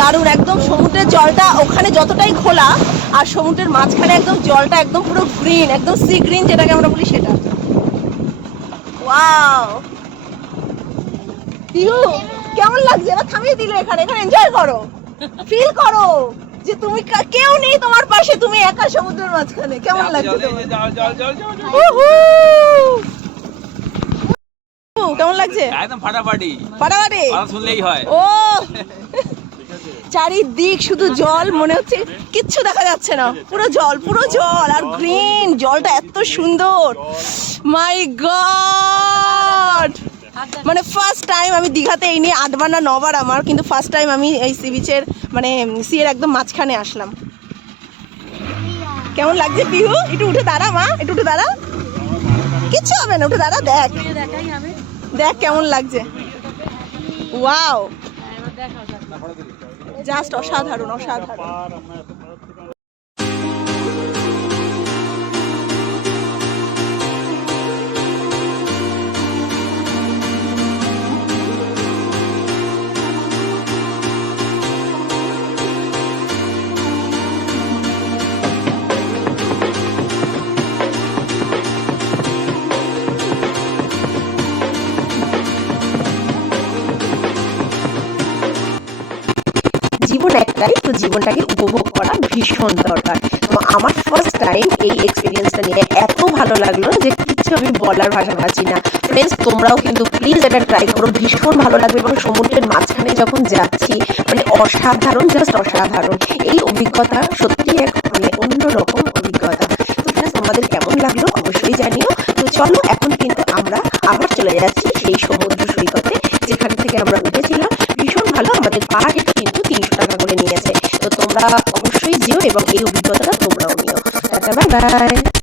দারুণ, একদম সমুদ্রের জলটা ওখানে যতটাই খোলা, আর সমুদ্রের মাঝখানে একদম জলটা একদম পুরো গ্রিন, একদম সি গ্রিন যেটাকে আমরা বলি সেটা। ওয়াও, পিহু কেমন লাগছে? এবার থামিয়ে দিলে, এখানে এখানে এনজয় করো, ফিল করো যে তুমি কেউ নেই তোমার পাশে, তুমি একা সমুদ্রের মাঝখানে। কেমন লাগছে তোমার? কেমন লাগছে? একদম ফাটাফাটি, ফাটাফাটি শুনলেই হয়। ও চারিদিক শুধু জল, মনে হচ্ছে কিচ্ছু দেখা যাচ্ছে না, পুরো জল, পুরো জল আর গ্রিন, জলটা এত সুন্দর, মাই গড। মানে ফার্স্ট টাইম আমি দীঘাতে, এই নিয়ে 8বার না 9বার আমার, কিন্তু ফার্স্ট টাইম আমি এই সি বিচের মানে সি এর একদম মাঝখানে আসলাম। কেমন লাগছে পিহু? একটু উঠে দাঁড়া মা, একটু উঠে দাঁড়া, কিচ্ছু হবে না, উঠে দাঁড়া, দেখ দেখ কেমন লাগছে। ওয়াও, জাস্ট অসাধারণ, অসাধারণ। জীবন একটাই, তো জীবনটাকে উপভোগ করা ভীষণ দরকার। তো আমার ফার্স্ট টাইম এই এক্সপিরিয়েন্সটা নিয়ে এত ভালো লাগলো যে কিছু আমি বলার ভাষা পাচ্ছি না। ফ্রেন্ডস, তোমরাও কিন্তু প্লিজ এটা ট্রাই করো, ভীষণ ভালো লাগবে। এবং সমুদ্রের মাঝখানে যখন যাচ্ছি, মানে অসাধারণ, জাস্ট অসাধারণ। এই অভিজ্ঞতা সত্যি এক মানে অন্যরকম অভিজ্ঞতা। তো ফ্রেন্ডস, তোমাদের কেমন লাগলো অবশ্যই জানিও। তো চলো, এখন কিন্তু আমরা আবার চলে যাচ্ছি সেই সমুদ্র সৈকতে যেখান থেকে আমরা উঠেছিলাম। ভীষণ ভালো, আমাদের পার হেড কিন্তু 300 টাকা করে নিয়েছে। তো তোমরা অবশ্যই যেও এবং এই অভিজ্ঞতাটা তোমরাও নিও। Tata, bye bye.